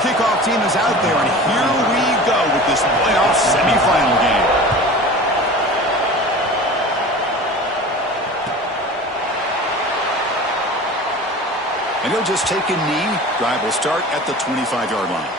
kickoff team is out there, and here we go with this playoff semifinal game. And he'll just take a knee. Drive will start at the 25-yard line.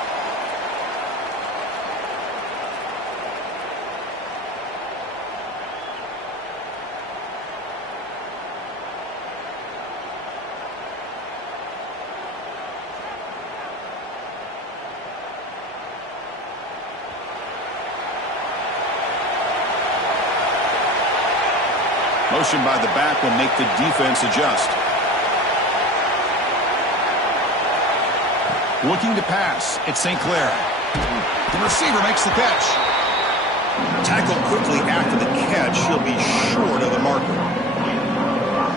Motion by the back will make the defense adjust. Looking to pass. It's St. Clair. The receiver makes the catch. Tackled quickly after the catch. He'll be short of the marker.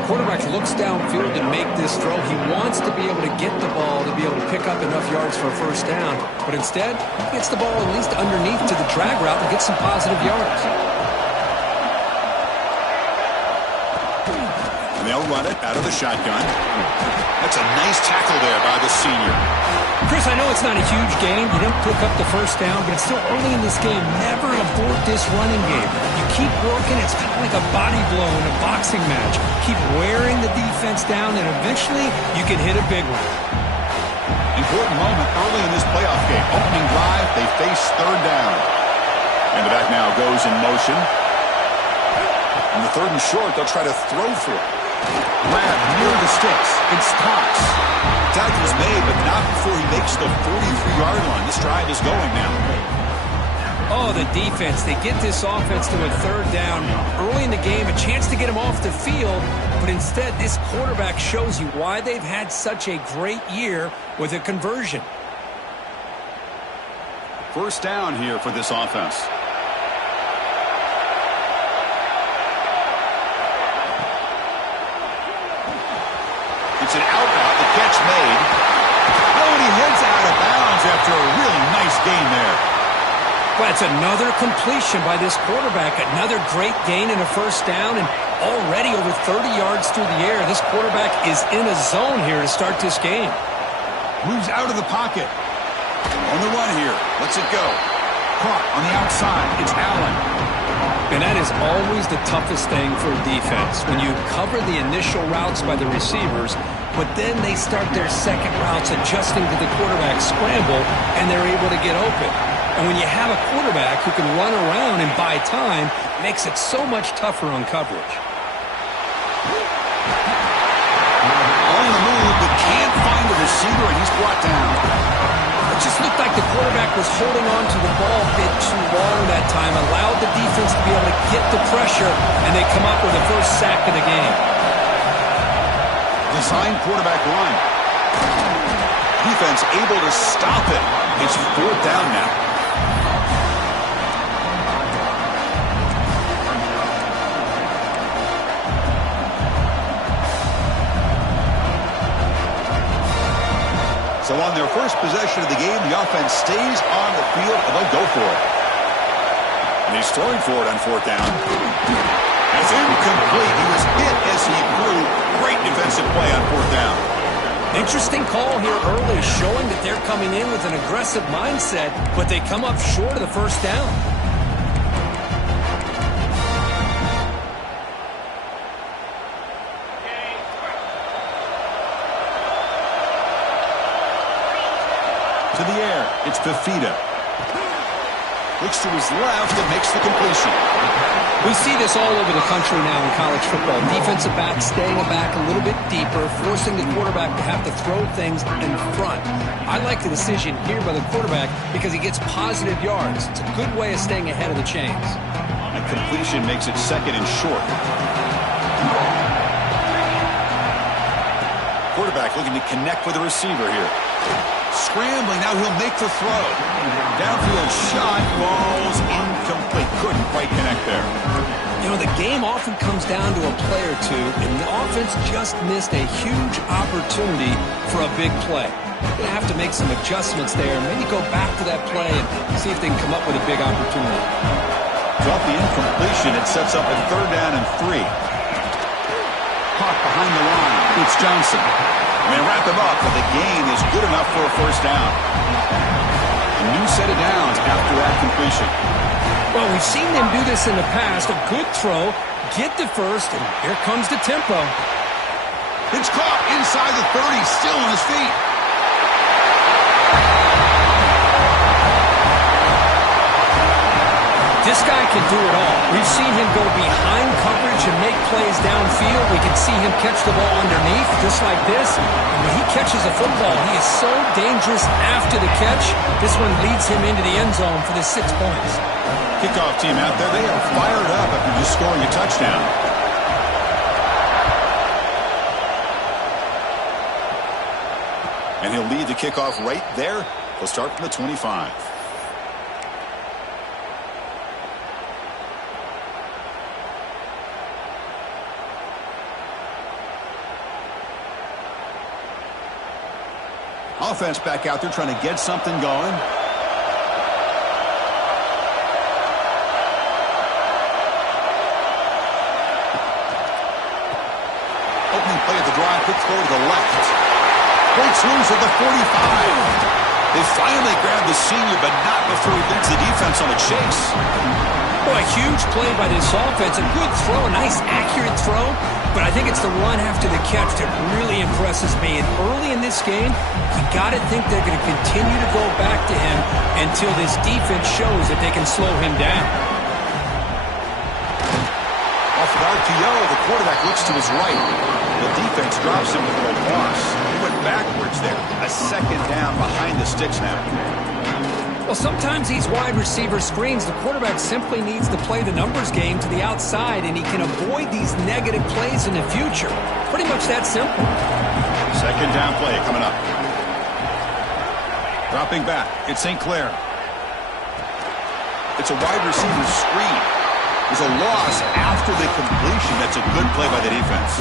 Quarterback looks downfield to make this throw. He wants to be able to get the ball to be able to pick up enough yards for a first down. But instead, he gets the ball at least underneath to the drag route and gets some positive yards. And they'll run it out of the shotgun. That's a nice tackle there by the senior. Chris, I know it's not a huge game. You didn't pick up the first down, but it's still early in this game. Never abort this running game. You keep working. It's kind of like a body blow in a boxing match. Keep wearing the defense down, and eventually you can hit a big one. Important moment early in this playoff game. Opening drive, they face third down. And the back now goes in motion. On the third and short, they'll try to throw for it. Grab near the sticks. It's Cox. Tackle's made, but not before he makes the 43-yard line. This drive is going now. Oh, the defense. They get this offense to a third down early in the game, a chance to get him off the field, but instead this quarterback shows you why they've had such a great year with a conversion. First down here for this offense. It's an out route, the catch made. Oh, and he heads out of bounds after a really nice gain there. Well, it's another completion by this quarterback. Another great gain in a first down, and already over 30 yards through the air. This quarterback is in a zone here to start this game. Moves out of the pocket. On the run here. Lets it go. Caught on the outside. It's Allen. And that is always the toughest thing for a defense. When you cover the initial routes by the receivers, but then they start their second routes adjusting to the quarterback scramble, and they're able to get open. And when you have a quarterback who can run around and buy time, it makes it so much tougher on coverage. On the move, but can't find the receiver, and he's brought down. It just looked like the quarterback was holding on to the ball a bit too long that time, allowed the defense to be able to get the pressure, and they come up with the first sack of the game. Designed quarterback run. Defense able to stop it. It's fourth down now. So on their first possession of the game, the offense stays on the field, and they'll go for it. And he's throwing for it on fourth down. It's incomplete. He was hit as he threw. Great defensive play on fourth down. Interesting call here early, showing that they're coming in with an aggressive mindset, but they come up short of the first down. To the air, it's Fafita. Looks to his left and makes the completion. We see this all over the country now in college football. Defensive backs staying back a little bit deeper, forcing the quarterback to have to throw things in front. I like the decision here by the quarterback because he gets positive yards. It's a good way of staying ahead of the chains. That completion makes it second and short. Quarterback looking to connect with the receiver here. Scrambling, now he'll make the throw. Downfield shot, falls incomplete. Couldn't quite connect there. You know, the game often comes down to a play or two, and the offense just missed a huge opportunity for a big play. They're going to have to make some adjustments there, maybe go back to that play and see if they can come up with a big opportunity. Off the incompletion, it sets up a third down and 3. Caught behind the line. It's Johnson. And they wrap him up, but the gain is good enough for a first down. A new set of downs after that completion. Well, we've seen them do this in the past. A good throw, get to first, and here comes the tempo. It's caught inside the 30, still on his feet. This guy can do it all. We've seen him go behind coverage and make plays downfield. We can see him catch the ball underneath, just like this. And when he catches a football, he is so dangerous after the catch. This one leads him into the end zone for the 6 points. Kickoff team out there, they are fired up after just scoring a touchdown. And he'll lead the kickoff right there. He'll start from the 25. Offense back out there trying to get something going. Opening play of the drive, quick throw to the left. Breaks loose at the 45. They finally grab the senior, but not before he leads the defense on a chase. Boy, a huge play by this offense. A good throw, a nice accurate throw. But I think it's the run after the catch that really impresses me. And early in this game, you got to think they're going to continue to go back to him until this defense shows that they can slow him down. Off of RPO, the quarterback looks to his right. The defense drops him for a loss. He went backwards there. A second down behind the sticks now. Well, sometimes these wide receiver screens, the quarterback simply needs to play the numbers game to the outside, and he can avoid these negative plays in the future. Pretty much that simple. Second down play coming up. Dropping back. It's St. Clair. It's a wide receiver screen. There's a loss after the completion. That's a good play by the defense.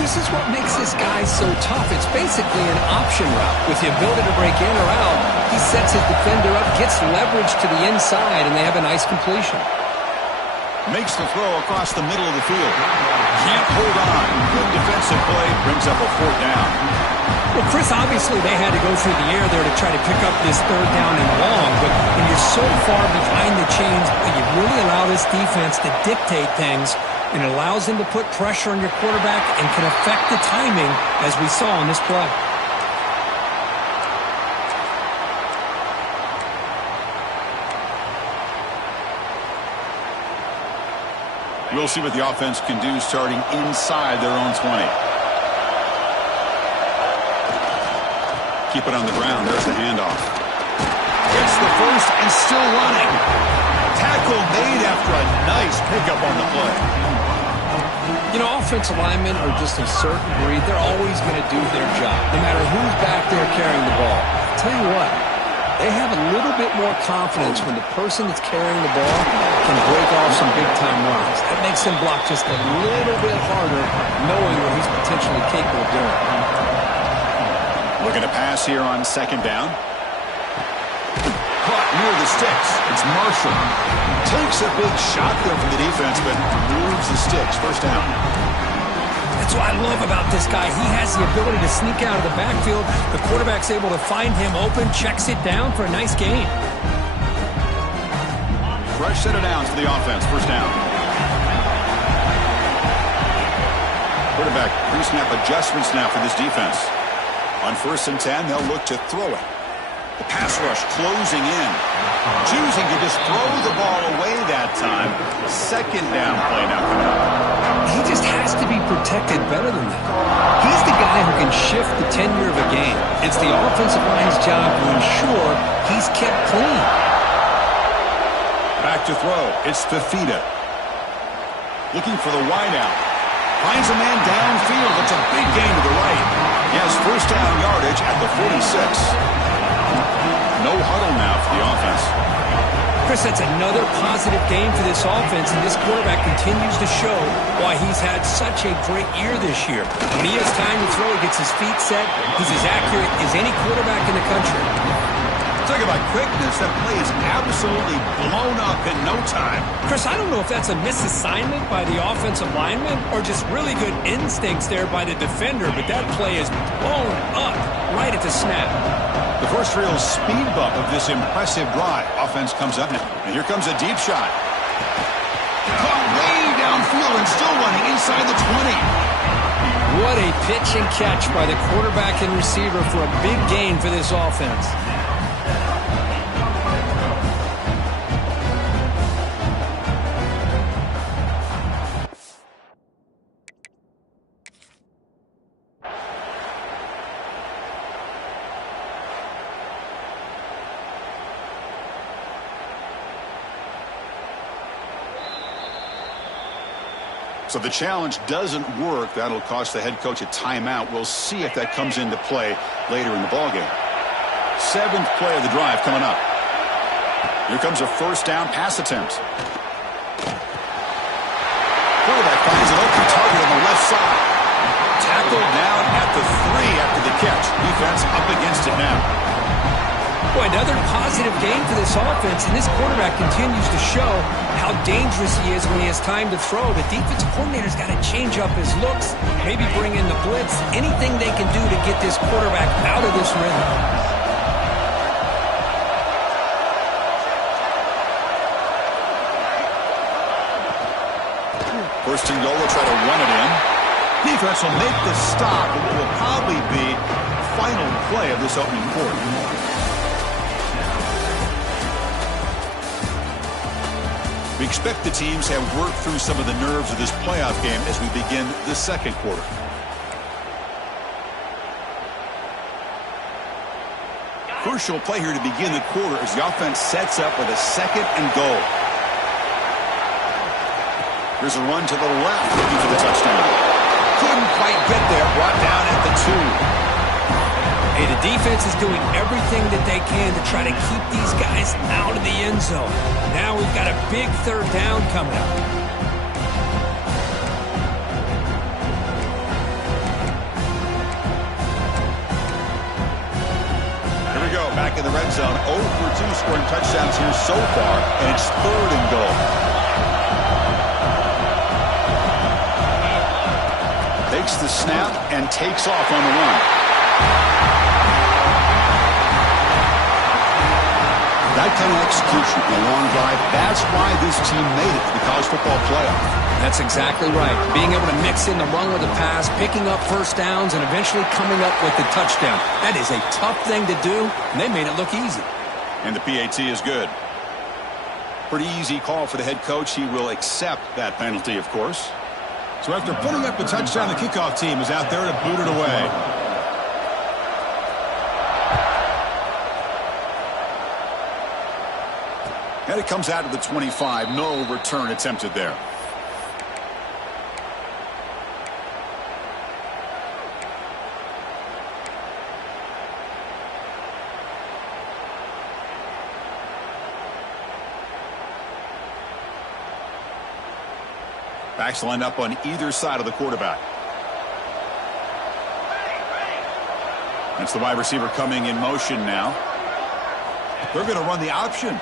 This is what makes this guy so tough. It's basically an option route. With the ability to break in or out, he sets his defender up, gets leverage to the inside, and they have a nice completion. Makes the throw across the middle of the field. Can't hold on. Good defensive play. Brings up a fourth down. Well, Chris, obviously they had to go through the air there to try to pick up this third down and long, but when you're so far behind the chains, you really allow this defense to dictate things, and it allows them to put pressure on your quarterback and can affect the timing, as we saw on this play. We'll see what the offense can do starting inside their own 20. Keep it on the ground. There's the handoff. Gets the first and still running. Tackle made after a nice pickup on the play. You know, offensive linemen are just a certain breed. They're always going to do their job, no matter who's back there carrying the ball. I'll tell you what, they have a little bit more confidence when the person that's carrying the ball can break off some big-time runs. That makes him block just a little bit harder, knowing what he's potentially capable of doing. Looking to pass here on second down. Caught near the sticks. It's Marshall. Takes a big shot there from the defense, but moves the sticks. First down. That's what I love about this guy. He has the ability to sneak out of the backfield. The quarterback's able to find him open, checks it down for a nice gain. Fresh set of downs for the offense. First down. Quarterback pre-snap adjustments now for this defense. On 1st and 10, they'll look to throw it. The pass rush closing in. Choosing to just throw the ball away that time. Second down play now coming up. He just has to be protected better than that. He's the guy who can shift the tenure of a game. It's the offensive line's job to ensure he's kept clean. Back to throw. It's Fafita. Looking for the wideout. Finds a man downfield. It's a big gain to the right. He has first down yardage at the 46. No huddle now for the offense. Chris, that's another positive game for this offense, and this quarterback continues to show why he's had such a great year this year. When he has time to throw, he gets his feet set. He's as accurate as any quarterback in the country. Talk about quickness. That play is absolutely blown up in no time. Chris, I don't know if that's a misassignment by the offensive lineman or just really good instincts there by the defender, but that play is blown up right at the snap. The first real speed bump of this impressive drive. Offense comes up, and here comes a deep shot. Caught way downfield and still running inside the 20. What a pitch and catch by the quarterback and receiver for a big gain for this offense. So the challenge doesn't work. That'll cost the head coach a timeout. We'll see if that comes into play later in the ballgame. Seventh play of the drive coming up. Here comes a first down pass attempt. Quarterback finds an open target on the left side. Tackled down at the 3 after the catch. Defense up against it now. Boy, another positive game for this offense, and this quarterback continues to show how dangerous he is when he has time to throw. The defensive coordinator's got to change up his looks, maybe bring in the blitz, anything they can do to get this quarterback out of this rhythm. First and goal, they'll try to run it in. Defense will make the stop, and what will probably be the final play of this opening quarter. We expect the teams have worked through some of the nerves of this playoff game as we begin the second quarter. Crucial play here to begin the quarter as the offense sets up with a second and goal. Here's a run to the left looking for the touchdown. Couldn't quite get there, brought down at the 2. Hey, the defense is doing everything that they can to try to keep these guys out of the end zone. Now we've got a big third down coming up. Here we go, back in the red zone. 0 for 2 scoring touchdowns here so far, and it's third and goal. Takes the snap and takes off on the run. That kind of execution in a long drive, that's why this team made it to the college football playoff. That's exactly right. Being able to mix in the run with the pass, picking up first downs, and eventually coming up with the touchdown. That is a tough thing to do, and they made it look easy. And the PAT is good. Pretty easy call for the head coach. He will accept that penalty, of course. So after putting up the touchdown, the kickoff team is out there to boot it away. And it comes out of the 25. No return attempted there. Backs lined up on either side of the quarterback. That's the wide receiver coming in motion now. They're going to run the option.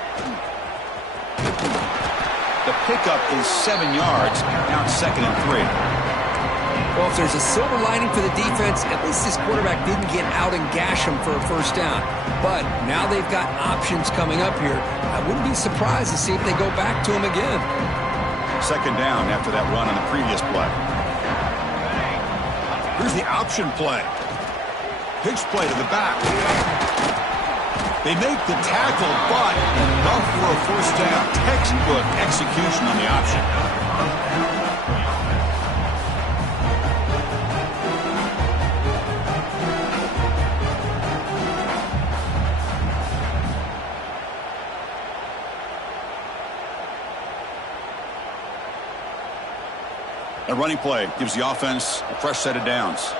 The pickup is 7 yards. Now it's 2nd and 3. Well, if there's a silver lining for the defense, at least this quarterback didn't get out and gash him for a first down. But now they've got options coming up here. I wouldn't be surprised to see if they go back to him again. 2nd down after that run on the previous play. Here's the option play. Pitch play to the back. They make the tackle, but enough for a first down. Textbook execution on the option. A running play gives the offense a fresh set of downs.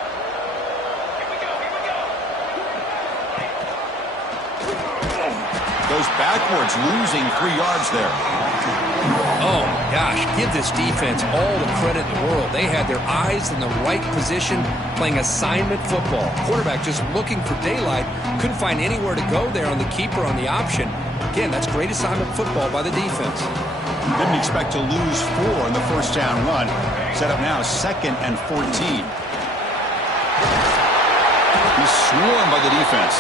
Goes backwards, losing 3 yards there. Oh, gosh, give this defense all the credit in the world. They had their eyes in the right position, playing assignment football. Quarterback just looking for daylight, couldn't find anywhere to go there on the keeper on the option. Again, that's great assignment football by the defense. Didn't expect to lose 4 in the first down run. Set up now 2nd and 14. He's swarmed by the defense.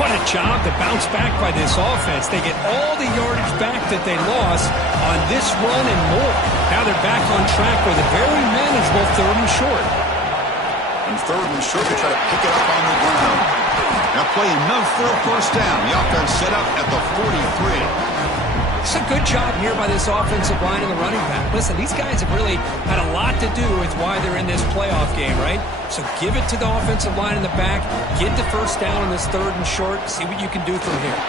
What a job to bounce back by this offense. They get all the yardage back that they lost on this run and more. Now they're back on track with a very manageable 3rd and short. And 3rd and short, they try to pick it up on the ground. Now play enough for a first down. The offense set up at the 43. It's a good job here by this offensive line and the running back. Listen, these guys have really had a lot to do with why they're in this playoff game, right? So give it to the offensive line in the back. Get the first down on this 3rd and short. See what you can do from here.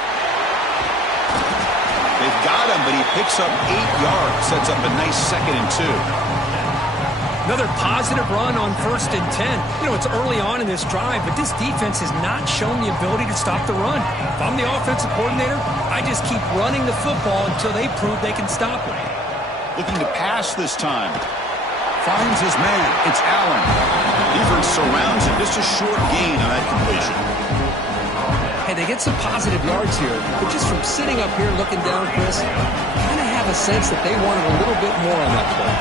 They've got him, but he picks up 8 yards. Sets up a nice 2nd and 2. Another positive run on 1st and 10. You know, it's early on in this drive, but this defense has not shown the ability to stop the run. If I'm the offensive coordinator, I just keep running the football until they prove they can stop it. Looking to pass this time. Finds his man. It's Allen. Defense surrounds him. Just a short gain on that completion. Hey, they get some positive yards here, but just from sitting up here looking down, Chris, I kind of have a sense that they wanted a little bit more on that play.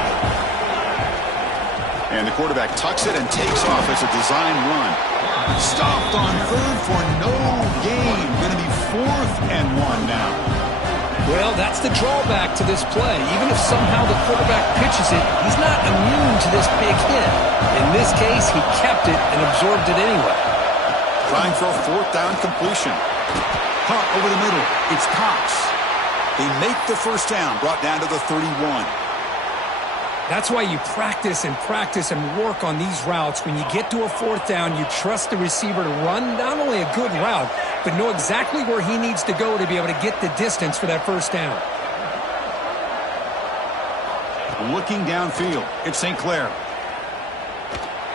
And the quarterback tucks it and takes off as a design run. Stopped on 3rd for no gain. Going to be 4th and 1 now. Well, that's the drawback to this play. Even if somehow the quarterback pitches it, he's not immune to this big hit. In this case, he kept it and absorbed it anyway. Trying for a 4th down completion. Punt over the middle. It's Cox. They make the first down, brought down to the 31. That's why you practice and work on these routes. When you get to a 4th down, you trust the receiver to run not only a good route, but know exactly where he needs to go to be able to get the distance for that first down. Looking downfield, it's St. Clair.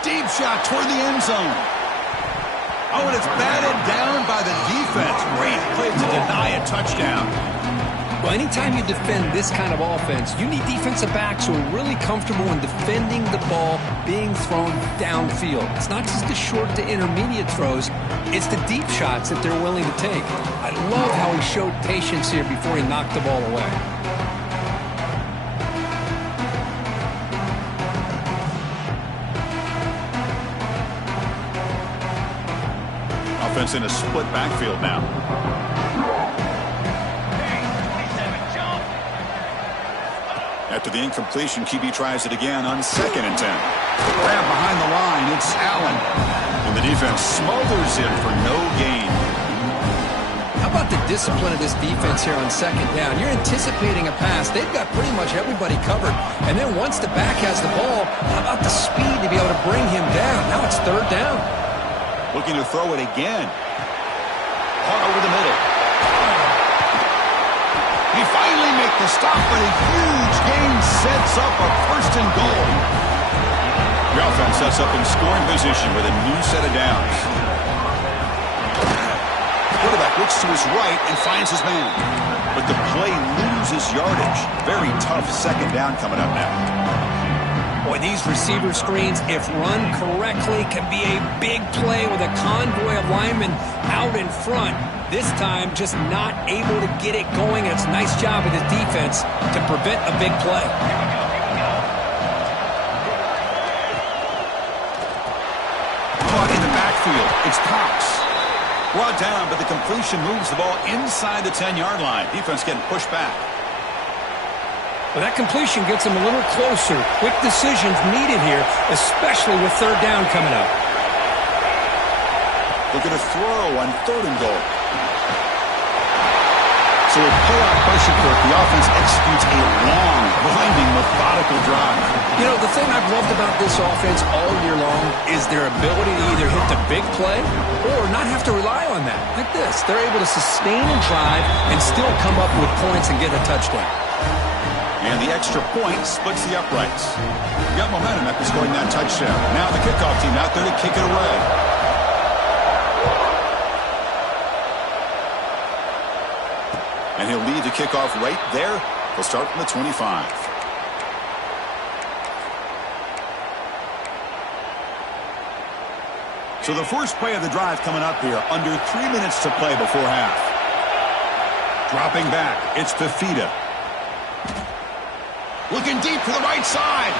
Deep shot toward the end zone. Oh, and it's batted down by the defense. Great play to deny a touchdown. Well, anytime you defend this kind of offense, you need defensive backs who are really comfortable in defending the ball being thrown downfield. It's not just the short to intermediate throws, it's the deep shots that they're willing to take. I love how he showed patience here before he knocked the ball away. Offense in a split backfield now. After the incompletion, QB tries it again on 2nd and 10. Grab behind the line, it's Allen. And the defense smothers him for no gain. How about the discipline of this defense here on 2nd down? You're anticipating a pass. They've got pretty much everybody covered. And then once the back has the ball, how about the speed to be able to bring him down? Now it's 3rd down. Looking to throw it again. Punt over the middle. He finally makes the stop, but a huge gain sets up a 1st and goal. The offense sets up in scoring position with a new set of downs. The quarterback looks to his right and finds his man. But the play loses yardage. Very tough 2nd down coming up now. Boy, these receiver screens, if run correctly, can be a big play with a convoy of linemen out in front. This time, just not able to get it going. It's a nice job of the defense to prevent a big play. Caught in the backfield. It's Cox. Brought down, but the completion moves the ball inside the 10-yard line. Defense getting pushed back. Well, that completion gets them a little closer. Quick decisions needed here, especially with 3rd down coming up. Looking to throw on 3rd and goal. So with playoff pressure, Kirk, the offense executes a long, winding, methodical drive. You know, the thing I've loved about this offense all year long is their ability to either hit the big play or not have to rely on that. Like this, they're able to sustain a drive and still come up with points and get a touchdown. And the extra point splits the uprights. You got momentum after scoring that touchdown. Now the kickoff team out there to kick it away. And he'll lead the kickoff right there They'll start from the 25. So the first play of the drive coming up here, under 3 minutes to play before half. Dropping back, it's Fafita. Looking deep to the right side.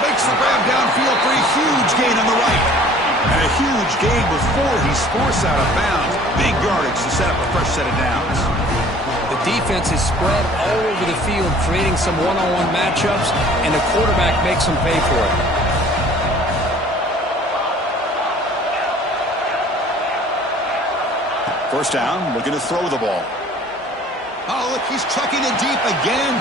Makes the grab downfield for a huge gain on the right. And a huge gain before he's forced out of bounds. Big yardage to set up a fresh set of downs. The defense is spread all over the field, creating some one-on-one matchups, and the quarterback makes them pay for it. First down, looking to throw the ball. Oh, look, he's chucking it deep again.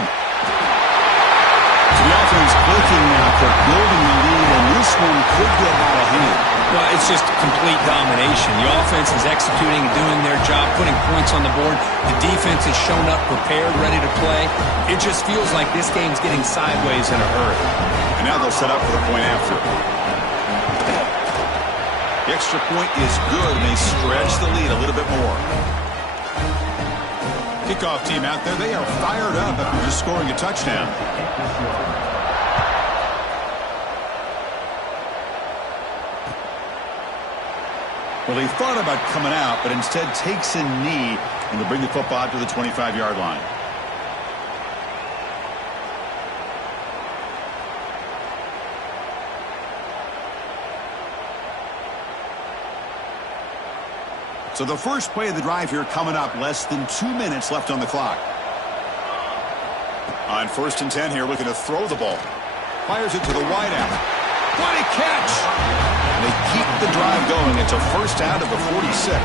So the offense looking now for building the lead, and this one could get out of hand. Well, it's just complete domination. The offense is executing and doing their job, putting points on the board. The defense has shown up prepared, ready to play. It just feels like this game's getting sideways in a hurry. And now they'll set up for the point after. The extra point is good, and they stretch the lead a little bit more. Kickoff team out there, they are fired up after just scoring a touchdown. Well, he thought about coming out, but instead takes a knee and will bring the football to the 25-yard line. So the first play of the drive here coming up, less than 2 minutes left on the clock. On 1st and 10 here, looking to throw the ball. Fires it to the wideout. What a catch! And they keep the drive going. It's a first down of the 46.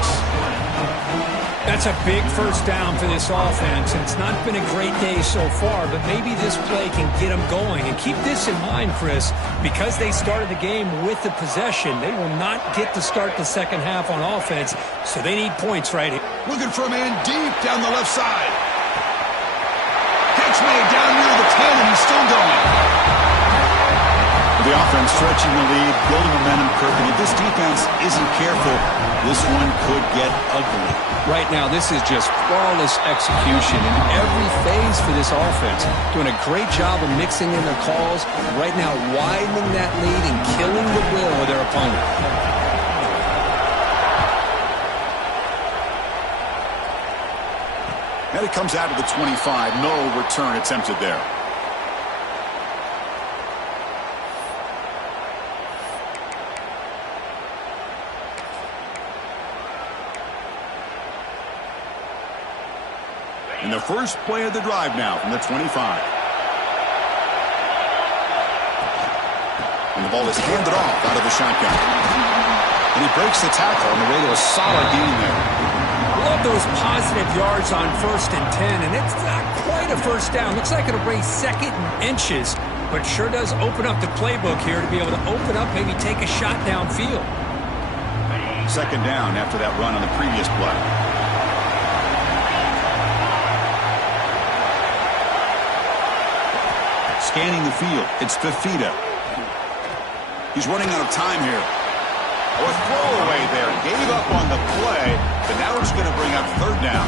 That's a big first down for this offense, and it's not been a great day so far, but maybe this play can get them going. And keep this in mind, Chris, because they started the game with the possession, they will not get to start the second half on offense, so they need points right here. Looking for a man deep down the left side. Catch made down near the 10, and he's still going. The offense stretching the lead, building momentum, Kirk, and if this defense isn't careful, this one could get ugly. Right now, this is just flawless execution in every phase for this offense. Doing a great job of mixing in their calls. Right now, widening that lead and killing the will of their opponent. And it comes out of the 25. No return attempted there. And the first play of the drive now from the 25. And the ball is handed off out of the shotgun. And he breaks the tackle on the way to a solid gain there. Love those positive yards on 1st and 10, and it's not quite a first down. Looks like it'll bring second and inches, but sure does open up the playbook here to be able to open up, maybe take a shot downfield. Second down after that run on the previous play. Scanning the field, it's Fafita. He's running out of time here. Oh, a throwaway there. Gave up on the play, but now it's going to bring up third down.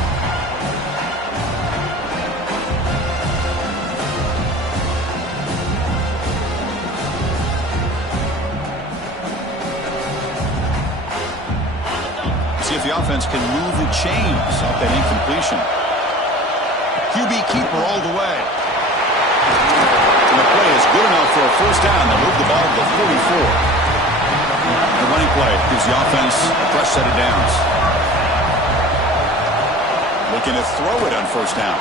See if the offense can move the chains off that incompletion. QB keeper all the way. And the play is good enough for a first down. They'll move the ball to the 44. The running play gives the offense a fresh set of downs. Looking to throw it on first down.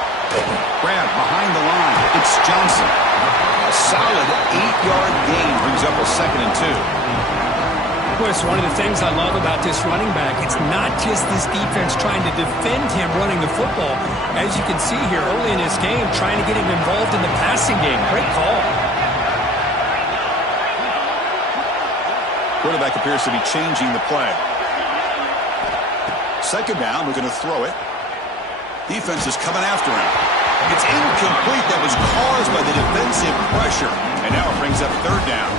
Grab behind the line. It's Johnson. A solid 8-yard gain brings up a 2nd and 2. Chris, one of the things I love about this running back, it's not just this defense trying to defend him running the football. As you can see here early in this game, trying to get him involved in the passing game. Great call. Quarterback appears to be changing the play. Second down, we're going to throw it. Defense is coming after him. It's incomplete. That was caused by the defensive pressure. And now it brings up third down.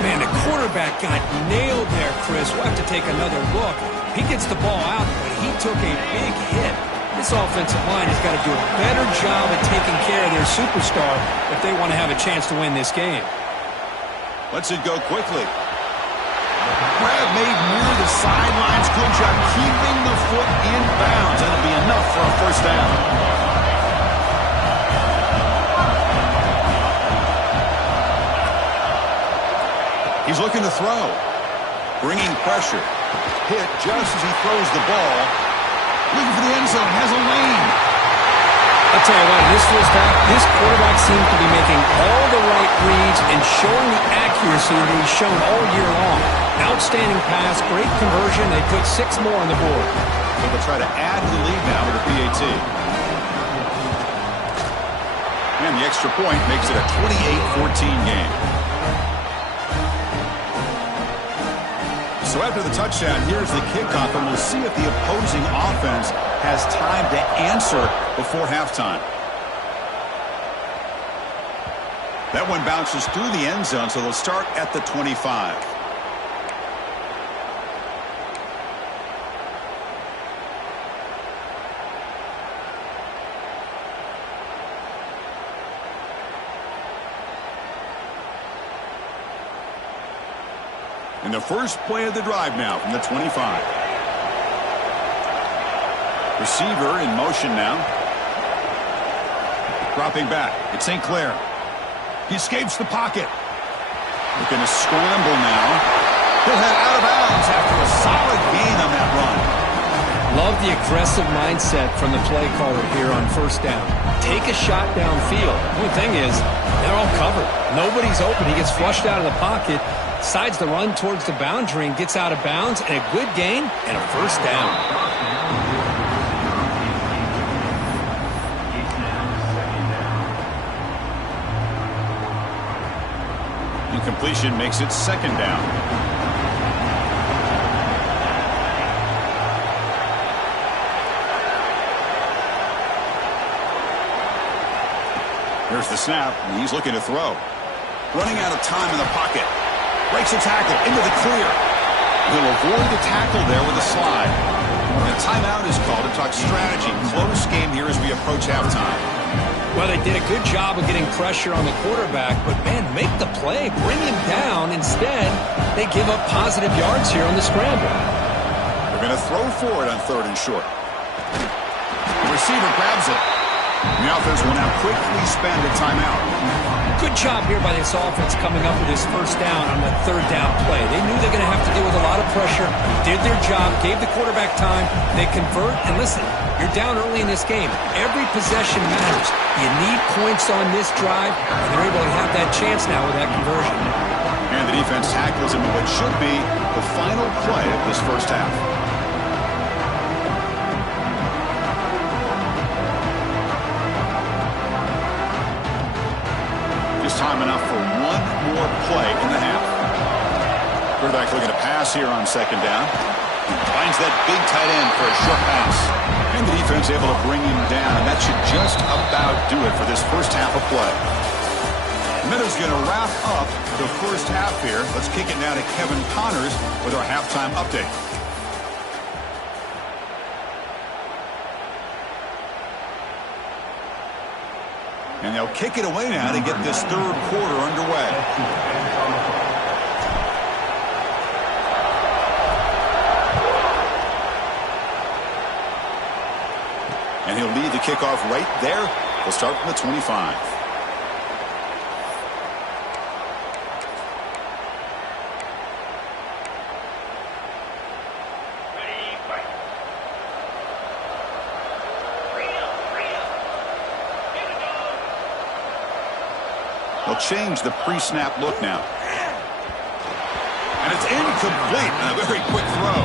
Man, the quarterback got nailed there, Chris. We'll have to take another look. He gets the ball out, but he took a big hit. This offensive line has got to do a better job at taking care of their superstar if they want to have a chance to win this game. Lets it go quickly. Grab made near the sidelines. Good job keeping the foot in bounds. That'll be enough for a first down. He's looking to throw. Bringing pressure. Hit just as he throws the ball. Looking for the end zone. Has a lane. I'll tell you what, in this first half, this quarterback seems to be making all the right reads and showing the accuracy that he's shown all year long. Outstanding pass, great conversion. They put 6 more on the board. So they'll try to add to the lead now with a PAT. And the extra point makes it a 28-14 game. So after the touchdown, here's the kickoff, and we'll see if the opposing offense has time to answer before halftime. That one bounces through the end zone, so they'll start at the 25. And the first play of the drive now from the 25. Receiver in motion now. Dropping back. It's St. Clair. He escapes the pocket. Looking to scramble now. He'll head out of bounds after a solid gain on that run. Love the aggressive mindset from the play caller here on first down. Take a shot downfield. The only thing is, they're all covered. Nobody's open. He gets flushed out of the pocket, decides to run towards the boundary and gets out of bounds, and a good gain and a first down. Incompletion makes it second down. Here's the snap, and he's looking to throw. Running out of time in the pocket. Breaks a tackle into the clear. He'll avoid the tackle there with a slide. And a timeout is called to talk strategy. Close game here as we approach halftime. Well, they did a good job of getting pressure on the quarterback, but, man, make the play. Bring him down. Instead, they give up positive yards here on the scramble. They're going to throw for it on 3rd and short. The receiver grabs it. And the offense will now quickly spend a timeout. Good job here by this offense coming up with this first down on that 3rd down play. They knew they're going to have to deal with a lot of pressure, did their job, gave the quarterback time, they convert, and listen, you're down early in this game. Every possession matters. You need points on this drive, and they're able to have that chance now with that conversion. And the defense tackles him in what should be the final play of this first half. Time enough for one more play in the half. Quarterback looking to pass here on 2nd down. Finds that big tight end for a short pass. And the defense able to bring him down, and that should just about do it for this first half of play. Minutes going to wrap up the first half here. Let's kick it now to Kevin Connors with our halftime update. And they'll kick it away now to get this 3rd quarter underway. And he'll lead the kickoff right there. We'll start from the 25. They'll change the pre-snap look now. And it's incomplete and a very quick throw.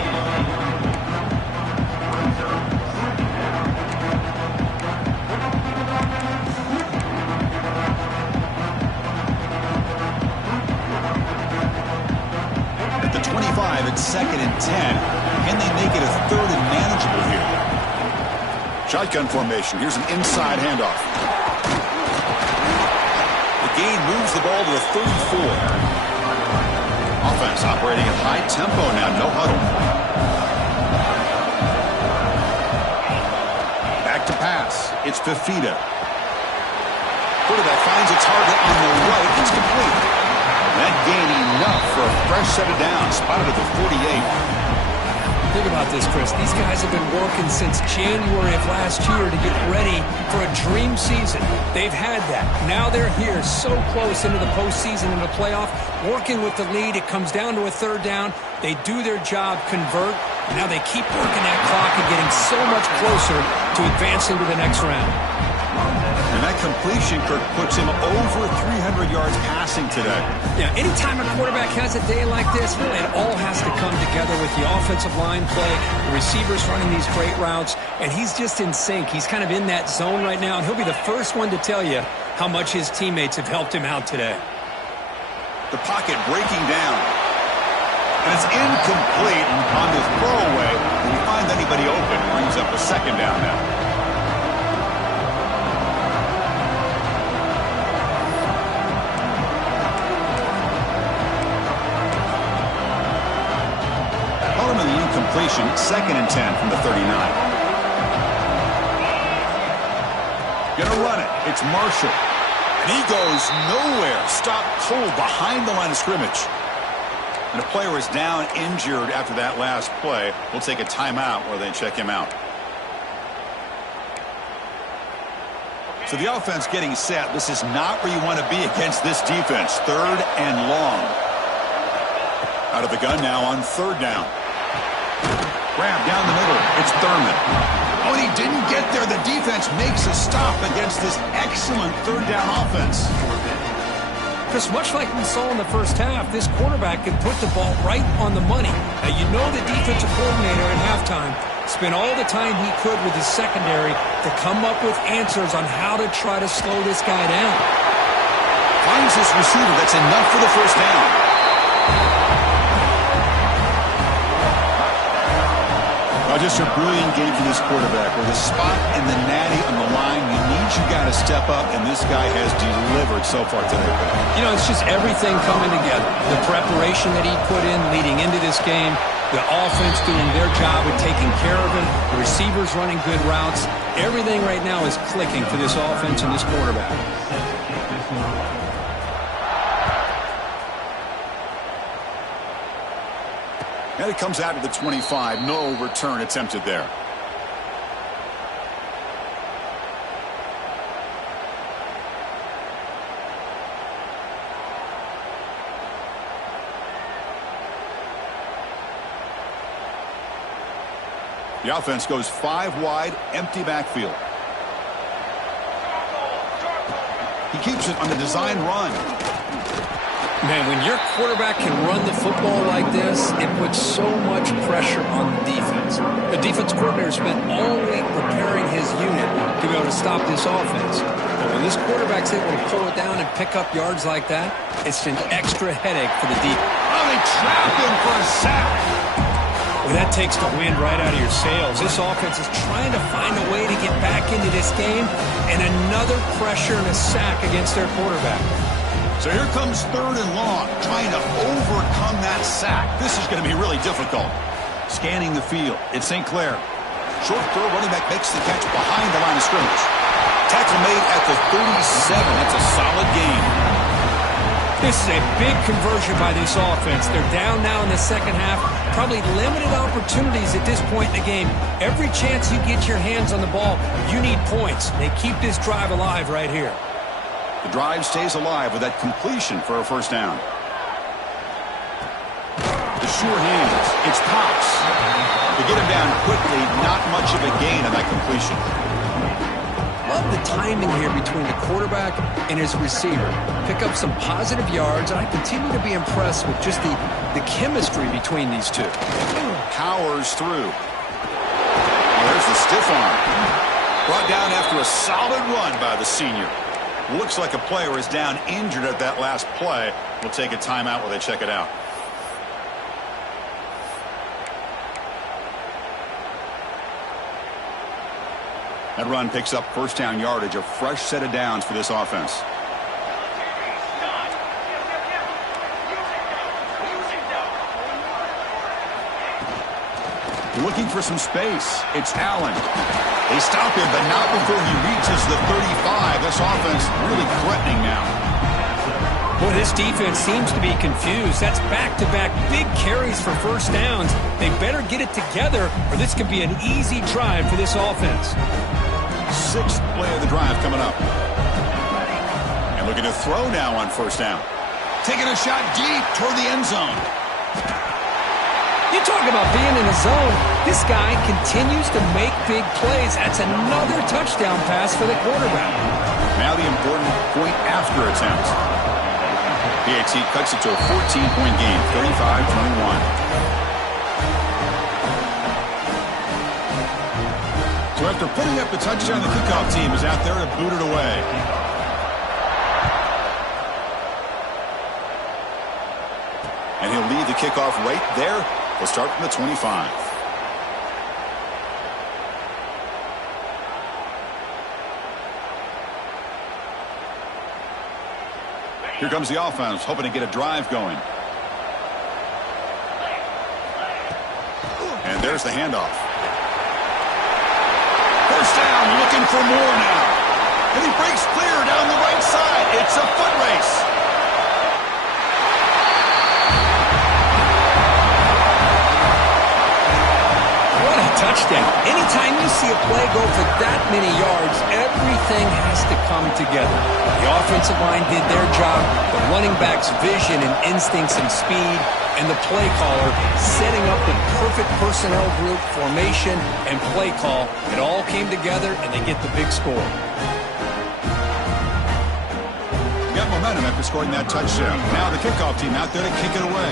At the 25, it's 2nd and 10. Can they make it a 3rd and manageable here? Shotgun formation. Here's an inside handoff. Gain moves the ball to the 34. Offense operating at high tempo now, no huddle. Back It's Fafita. Quarterback finds a target on the right. It's complete. That gain enough for a fresh set of downs. Spotted at the 48. Think about this, Chris. These guys have been working since January of last year to get ready for a dream season. They've had that. Now they're here so close into the postseason and the playoff, working with the lead. It comes down to a third down. They do their job, convert. Now they keep working that clock and getting so much closer to advancing to the next round. And that completion, Kirk, puts him over 300 yards passing today. Yeah, anytime a quarterback has a day like this, really it all has to come together with the offensive line play, the receivers running these great routes, and he's just in sync. He's kind of in that zone right now, and he'll be the first one to tell you how much his teammates have helped him out today. The pocket breaking down. And it's incomplete on this throwaway. When he finds anybody open, brings up a second down now. Incompletion, 2nd and 10 from the 39. Gonna run it. It's Marshall. And he goes nowhere. Stopped cold behind the line of scrimmage. And the player is down injured after that last play. We'll take a timeout where they check him out. So the offense getting set. This is not where you want to be against this defense. 3rd and long. Out of the gun now on 3rd down. Grab down the middle. It's Thurman. Oh, and he didn't get there. The defense makes a stop against this excellent 3rd down offense. Chris, much like we saw in the first half, this quarterback can put the ball right on the money. Now, you know the defensive coordinator at halftime spent all the time he could with his secondary to come up with answers on how to try to slow this guy down. Finds his receiver. That's enough for the first down. Just a brilliant game for this quarterback. With a spot and the natty on the line, you got to step up, and this guy has delivered so far today. You know, it's just everything coming together. The preparation that he put in leading into this game, the offense doing their job of taking care of him, the receivers running good routes. Everything right now is clicking for this offense and this quarterback. And it comes out to the 25. No return attempted there. The offense goes 5 wide, empty backfield. He keeps it on the design run. Man, when your quarterback can run the football like this, it puts so much pressure on the defense. The defense coordinator spent all week preparing his unit to be able to stop this offense. But when this quarterback's able to pull it down and pick up yards like that, it's an extra headache for the defense. Oh, they trap him for a sack. Well, that takes the wind right out of your sails. This offense is trying to find a way to get back into this game, and another pressure and a sack against their quarterback. So here comes 3rd and long, trying to overcome that sack. This is going to be really difficult. Scanning the field. It's St. Clair. Short throw, running back makes the catch behind the line of scrimmage. Tackle made at the 37. That's a solid gain. This is a big conversion by this offense. They're down now in the second half. Probably limited opportunities at this point in the game. Every chance you get your hands on the ball, you need points. They keep this drive alive right here. The drive stays alive with that completion for a first down. The sure hands. It's Pops. To get him down quickly, not much of a gain on that completion. Love the timing here between the quarterback and his receiver. Pick up some positive yards, and I continue to be impressed with just the chemistry between these two. Powers through. There's the stiff arm. Brought down after a solid run by the senior. Looks like a player is down injured at that last play. We'll take a timeout while they check it out. That run picks up first down yardage, a fresh set of downs for this offense. looking for some space. It's Allen. They stop him, but not before he reaches the 35. This offense really threatening now. Boy, this defense seems to be confused. That's back-to-back big carries for first downs. They better get it together, or this could be an easy drive for this offense. Sixth play of the drive coming up. And looking to throw now on first down. Taking a shot deep toward the end zone. You talk about being in a zone. This guy continues to make big plays. That's another touchdown pass for the quarterback. Now the important point after attempt. PAT cuts it to a 14-point game, 35-21. So after putting up the touchdown, the kickoff team is out there to boot it away. And he'll lead the kickoff right there. He'll start from the 25. Here comes the offense, hoping to get a drive going. And there's the handoff. First down, looking for more now. And he breaks clear down the right side. It's a foot race. What a touchdown. Anytime you see a play go for that many yards, everything has to come together. The offensive line did their job, the running back's vision and instincts and speed, and the play caller setting up the perfect personnel group, formation, and play call. It all came together, and they get the big score. Got momentum after scoring that touchdown. Now the kickoff team out there to kick it away.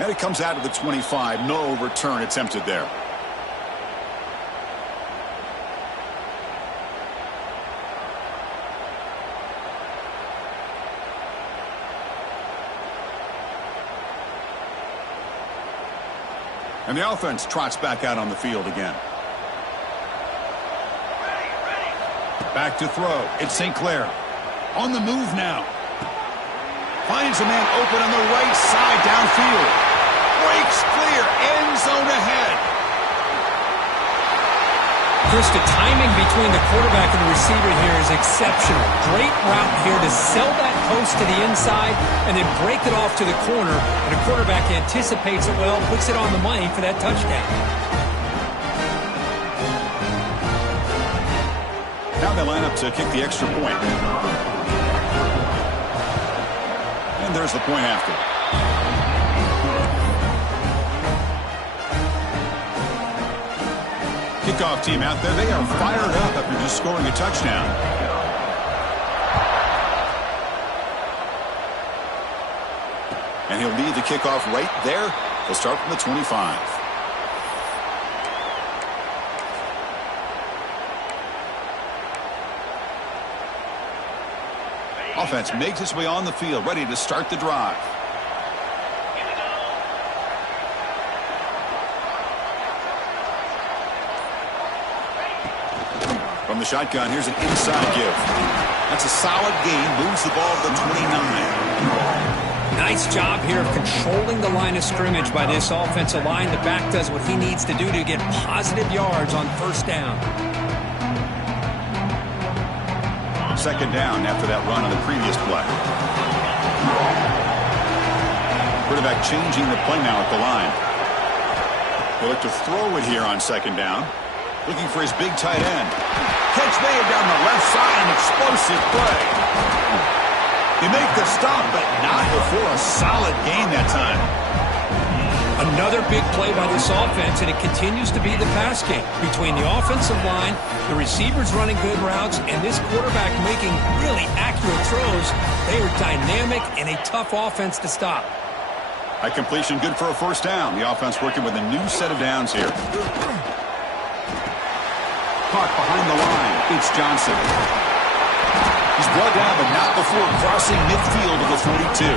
And it comes out of the 25. No return attempted there. And the offense trots back out on the field again. Back to throw. It's St. Clair. On the move now. Finds a man open on the right side downfield. Breaks clear. End zone ahead. Chris, the timing between the quarterback and the receiver here is exceptional. Great route here to sell that post to the inside and then break it off to the corner. And the quarterback anticipates it well, puts it on the money for that touchdown. Now they line up to kick the extra point. And there's the point after. Kickoff team out there. They are fired up after just scoring a touchdown. And he'll lead the kickoff right there. He'll start from the 25. Offense makes its way on the field, ready to start the drive. From the shotgun, here's an inside give. That's a solid gain, moves the ball to the 29. Nice job here of controlling the line of scrimmage by this offensive line. The back does what he needs to do to get positive yards on first down. Second down after that run on the previous play. Quarterback changing the play now at the line. He'll look to throw it here on second down. Looking for his big tight end. Catch made down the left side, an explosive play. They make the stop, but not before a solid gain that time. Another big play by this offense, and it continues to be the pass game. Between the offensive line, the receivers running good routes, and this quarterback making really accurate throws, they are dynamic and a tough offense to stop. At completion, good for a first down. The offense working with a new set of downs here. Caught behind the line. It's Johnson. He's brought down, but not before crossing midfield of the 42.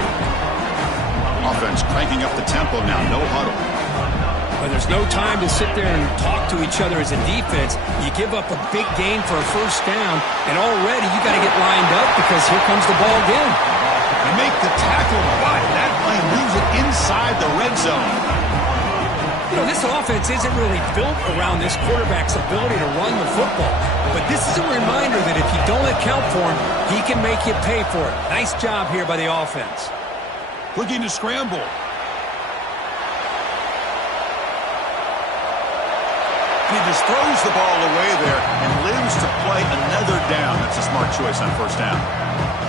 Offense cranking up the tempo now. No huddle. Well, there's no time to sit there and talk to each other as a defense. You give up a big gain for a first down, and already you got to get lined up because here comes the ball again. and make the tackle, but that play moves it inside the red zone. You know, this offense isn't really built around this quarterback's ability to run the football. But this is a reminder that if you don't account for him, he can make you pay for it. Nice job here by the offense. Looking to scramble. He just throws the ball away there and lives to play another down. That's a smart choice on first down.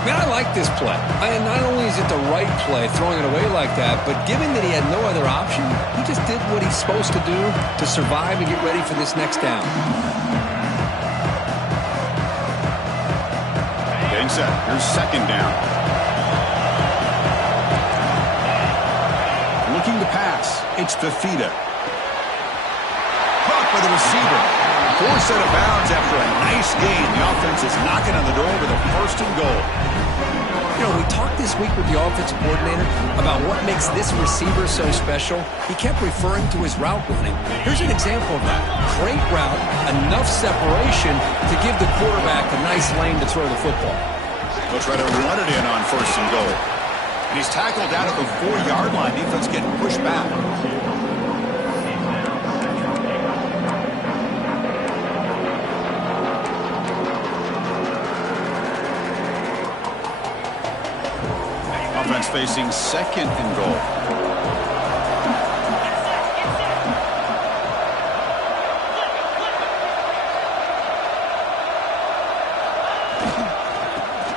Man, I like this play. Not only is it the right play, throwing it away like that, but given that he had no other option, he just did what he's supposed to do to survive and get ready for this next down. Getting set. Here's second down. Looking to pass. It's Fafita. Caught by the receiver. Forced out of bounds after a nice gain. The offense is knocking on the door with a first and goal. You know, we talked this week with the offensive coordinator about what makes this receiver so special. He kept referring to his route running. Here's an example of that. Great route, enough separation to give the quarterback a nice lane to throw the football. They'll try to run it in on first and goal. And he's tackled down at the 4-yard line. Defense getting pushed back. Offense facing second and goal.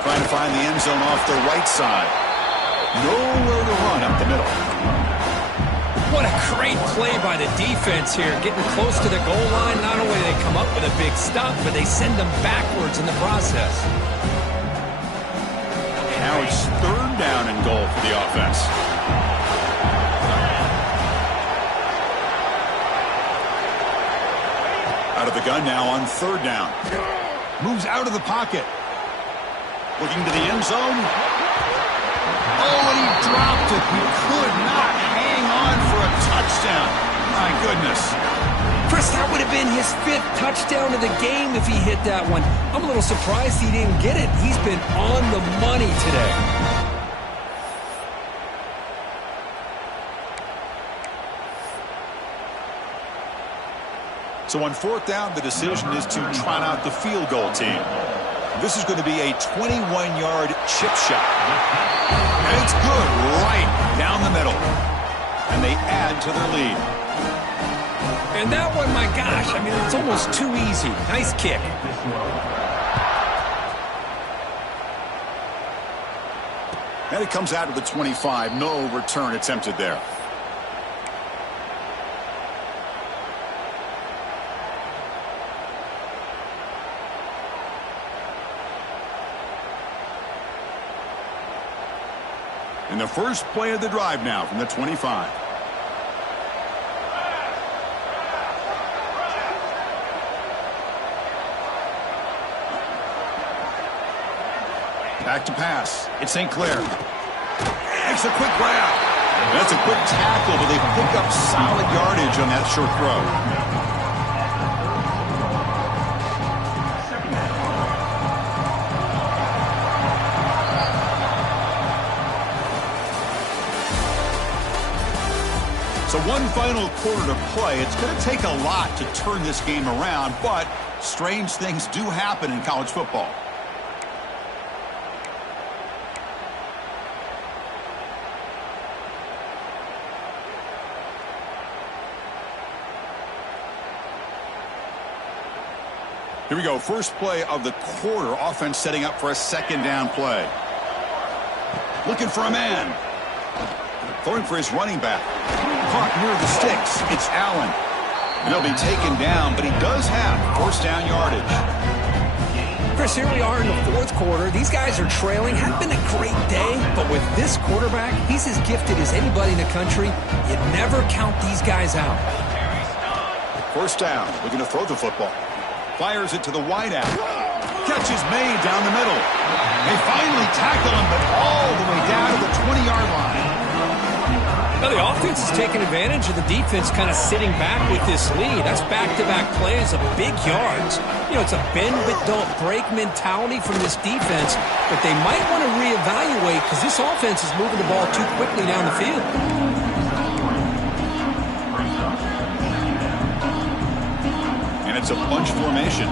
Trying to find the end zone off the right side. Nowhere to run up the middle. What a great play by the defense here. Getting close to the goal line, not only do they come up with a big stop, but they send them backwards in the process. Now it's third down and goal for the offense. Out of the gun now on third down. Moves out of the pocket. Looking to the end zone. Oh, and he dropped it. He could not hang on for a touchdown. My goodness. Chris, that would have been his 5th touchdown of the game if he hit that one. I'm a little surprised he didn't get it. He's been on the money today. So on fourth down, the decision is to trot out the field goal team. This is going to be a 21-yard chip shot. And it's good right down the middle. And they add to their lead. And that one, my gosh, I mean, it's almost too easy. Nice kick. And it comes out of the 25. No return attempted there. In the first play of the drive now from the 25. Back to pass. It's St. Clair. It's a quick grab. That's a quick tackle, but they pick up solid yardage on that short throw. So one final quarter to play. It's going to take a lot to turn this game around, but strange things do happen in college football. Here we go. First play of the quarter. Offense setting up for a second down play. Looking for a man. Throwing for his running back. Caught near the sticks. It's Allen. And he'll be taken down, but he does have first down yardage. Chris, here we are in the fourth quarter. These guys are trailing. Hadn't been a great day, but with this quarterback, he's as gifted as anybody in the country. You never count these guys out. First down. Looking to throw the football. Fires it to the wideout. Catch is made down the middle. They finally tackle him, but all the way down to the 20-yard line. Now, the offense is taking advantage of the defense kind of sitting back with this lead. That's back-to-back plays of big yards. You know, it's a bend-but-don't-break mentality from this defense, but they might want to reevaluate because this offense is moving the ball too quickly down the field. And it's a bunch formation.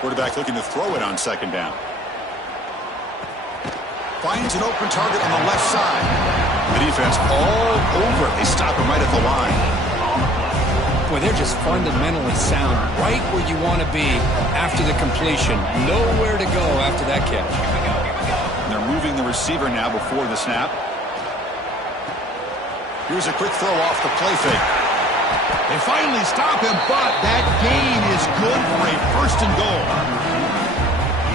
Quarterback looking to throw it on second down. Finds an open target on the left side. The defense all over it. They stop him right at the line. Boy, they're just fundamentally sound, right where you want to be after the completion. Nowhere to go after that catch. And they're moving the receiver now before the snap. Here's a quick throw off the play fake. They finally stop him, but that gain is good for a first and goal.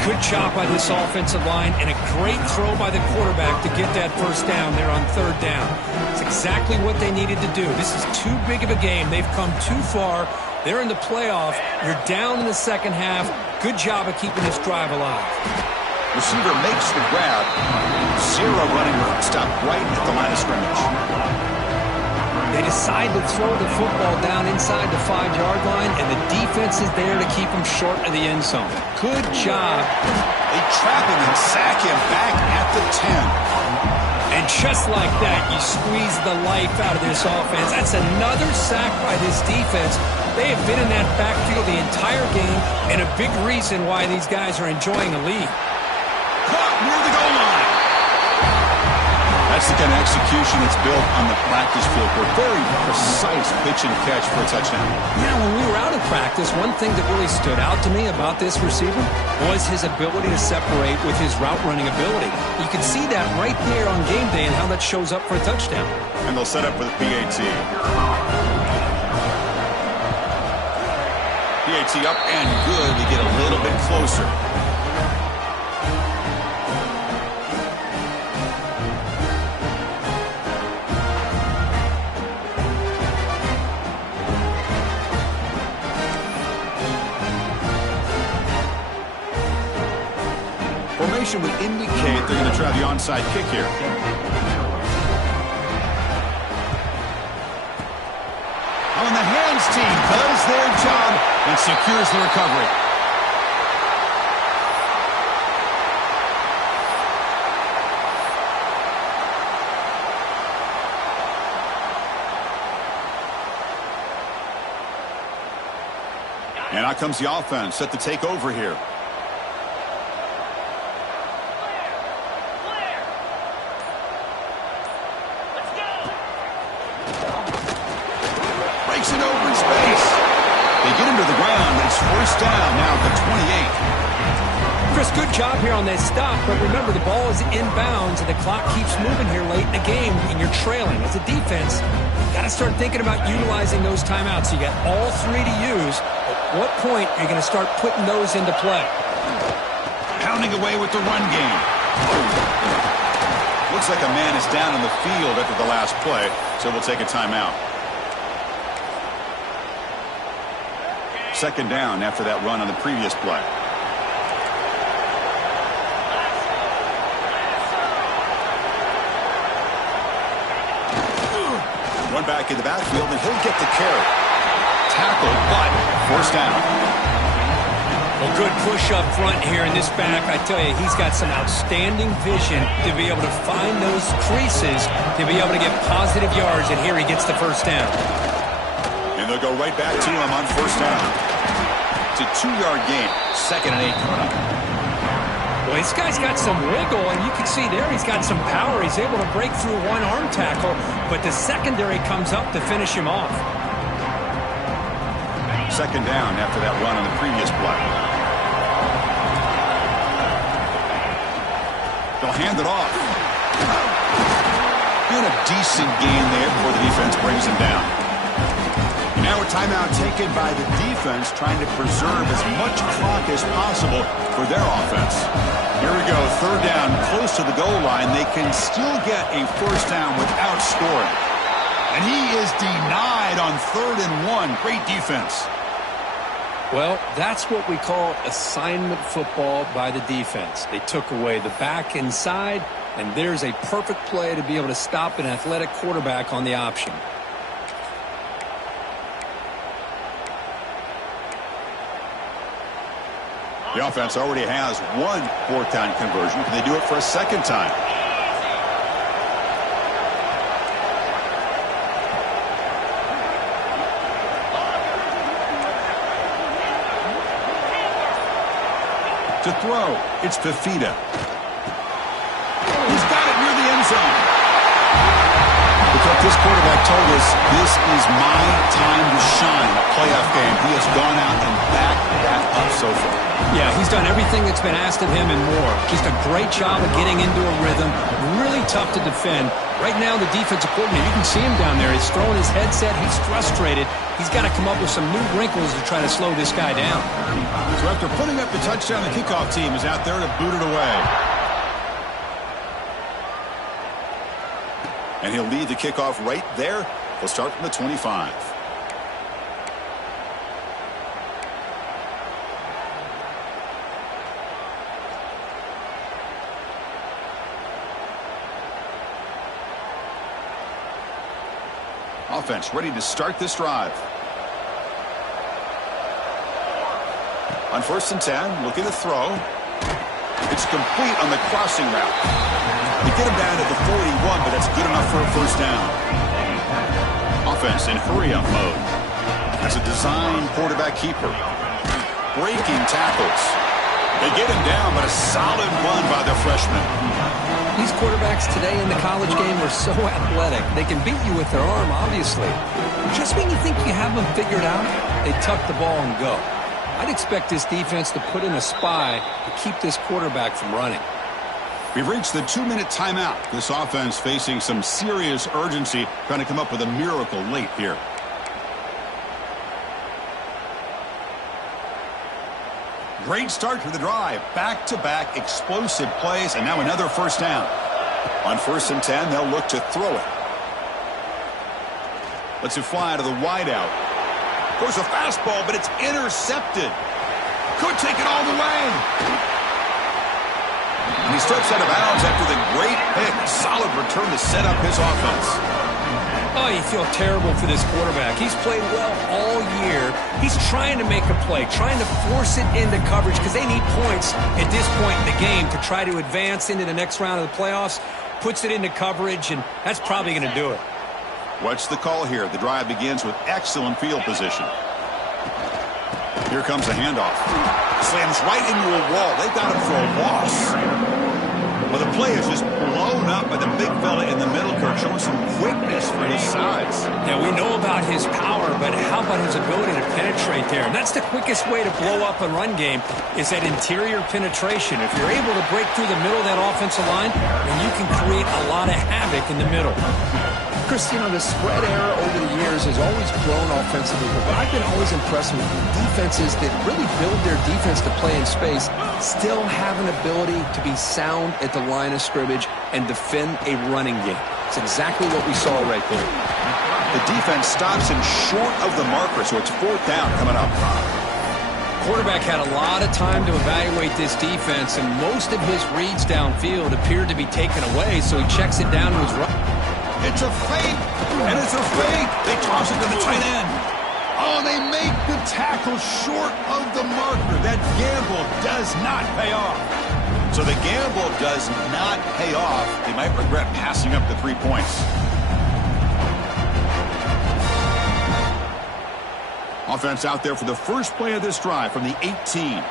Good job by this offensive line and a great throw by the quarterback to get that first down there on third down. It's exactly what they needed to do. This is too big of a game. They've come too far. They're in the playoff. You're down in the second half. Good job of keeping this drive alive. Receiver makes the grab. Zero running room. Stop right at the line of scrimmage. They decide to throw the football down inside the 5-yard line, and the defense is there to keep them short of the end zone. Good job. They trap him and sack him back at the 10. And just like that, you squeeze the life out of this offense. That's another sack by this defense. They have been in that backfield the entire game, and a big reason why these guys are enjoying a lead. Caught near the goal line. That's the kind of execution that's built on the practice field for a very precise pitch and catch for a touchdown. Yeah, when we were out of practice, one thing that really stood out to me about this receiver was his ability to separate with his route running ability. You can see that right there on game day and how that shows up for a touchdown. And they'll set up with a PAT. PAT up and good. We get a little bit closer. Formation would indicate they're going to try the onside kick here. On the hands team does their job and secures the recovery. And out comes the offense set to take over here. Breaks it over in space. They get him to the ground, but it's first down now at the 28. Chris, good job here on that stop, but remember the ball is inbounds and the clock keeps moving here late in the game and you're trailing. As a defense, you got to start thinking about utilizing those timeouts. You got all three to use. At what point are you going to start putting those into play? Pounding away with the run game. Looks like a man is down in the field after the last play, so we'll take a timeout. Second down after that run on the previous play. Run back in the backfield, and he'll get the carry. Tackled, but first down. Well, good push up front here in this back. I tell you, he's got some outstanding vision to be able to find those creases, to be able to get positive yards, and here he gets the first down. And they'll go right back to him on first down. It's a 2-yard gain. 2nd and 8 coming up. Well, this guy's got some wiggle, and you can see there he's got some power. He's able to break through one arm tackle, but the secondary comes up to finish him off. Second down after that run on the previous play. They'll hand it off. Doing a decent gain there before the defense brings him down. Now a timeout taken by the defense, trying to preserve as much clock as possible for their offense. Here we go, third down, close to the goal line. They can still get a first down without scoring. And he is denied on 3rd and 1. Great defense. Well, that's what we call assignment football by the defense. They took away the back inside, and there's a perfect play to be able to stop an athletic quarterback on the option. The offense already has one 4th down conversion. Can they do it for a 2nd time? To throw, it's Fafita. He's got it near the end zone. Because this quarterback told us this is my time to shine. Playoff game. He has gone out and backed that up so far. Yeah, he's done everything that's been asked of him and more. Just a great job of getting into a rhythm. Really tough to defend. Right now, the defensive coordinator, you can see him down there. He's throwing his headset. He's frustrated. He's got to come up with some new wrinkles to try to slow this guy down. So after putting up the touchdown, the kickoff team is out there to boot it away. And he'll lead the kickoff right there. He'll start from the 25. Offense ready to start this drive. On 1st and 10, looking to throw. It's complete on the crossing route. They get him down to the 41, but that's good enough for a 1st down. Offense in hurry-up mode. That's a design quarterback keeper. Breaking tackles. They get him down, but a solid run by the freshman. These quarterbacks today in the college game are so athletic. They can beat you with their arm, obviously. Just when you think you have them figured out, they tuck the ball and go. I'd expect this defense to put in a spy to keep this quarterback from running. We've reached the 2-minute timeout. This offense facing some serious urgency, trying to come up with a miracle late here. Great start to the drive. Back-to-back explosive plays, and now another 1st down. On 1st and 10, they'll look to throw it. Lets it fly to the wideout. Goes a fastball, but it's intercepted. Could take it all the way. And he steps out of bounds after the great pick. Solid return to set up his offense. Oh, you feel terrible for this quarterback. He's played well all year. He's trying to make a play, trying to force it into coverage because they need points at this point in the game to try to advance into the next round of the playoffs. Puts it into coverage, and that's probably going to do it. What's the call here? The drive begins with excellent field position. Here comes a handoff. Slams right into a wall. They've got him for a loss. Well, the play is just blown up by the big fella in the middle, Kirk, showing some quickness for his size. Yeah, we know about his power, but how about his ability to penetrate there? And that's the quickest way to blow up a run game is that interior penetration. If you're able to break through the middle of that offensive line, then you can create a lot of havoc in the middle. Chris, you know, the spread era over the years has always grown offensively, but I've been always impressed with defenses that really build their defense to play in space, still have an ability to be sound at the line of scrimmage and defend a running game. It's exactly what we saw right there. The defense stops him short of the marker, so it's 4th down coming up. Quarterback had a lot of time to evaluate this defense, and most of his reads downfield appeared to be taken away, so he checks it down to his right. It's a fake, and it's a fake. They toss it to the tight end. Oh, they make the tackle short of the marker. That gamble does not pay off. So the gamble does not pay off. They might regret passing up the 3 points. Offense out there for the first play of this drive from the 18.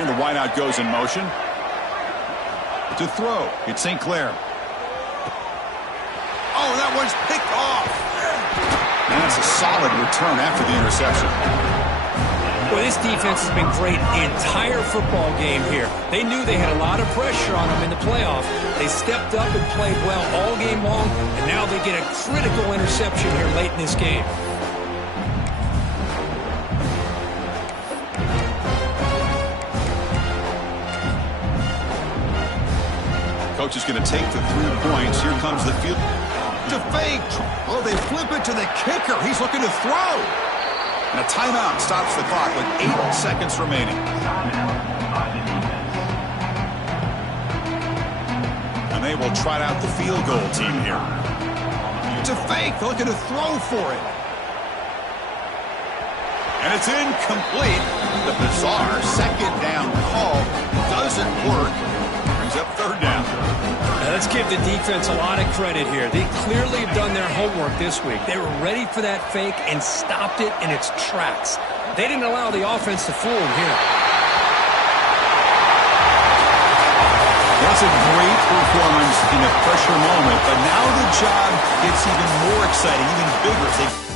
And the wideout goes in motion. To throw, it's St. Clair. Oh, that one's picked off. And that's a solid return after the interception. Well, this defense has been great the entire football game here. They knew they had a lot of pressure on them in the playoff. They stepped up and played well all game long, and now they get a critical interception here late in this game. Coach is going to take the 3 points. Here comes the field. to fake. Oh, they flip it to the kicker. He's looking to throw. And a timeout stops the clock with 8 seconds remaining. And they will trot out the field goal team here. To fake, they're looking to throw for it. And it's incomplete. The bizarre second down call doesn't work. Brings up third down. Now let's give the defense a lot of credit here. They clearly have done their homework this week. They were ready for that fake and stopped it in its tracks. They didn't allow the offense to fool them here. That's a great performance in a pressure moment, but now the job gets even more exciting, even bigger as they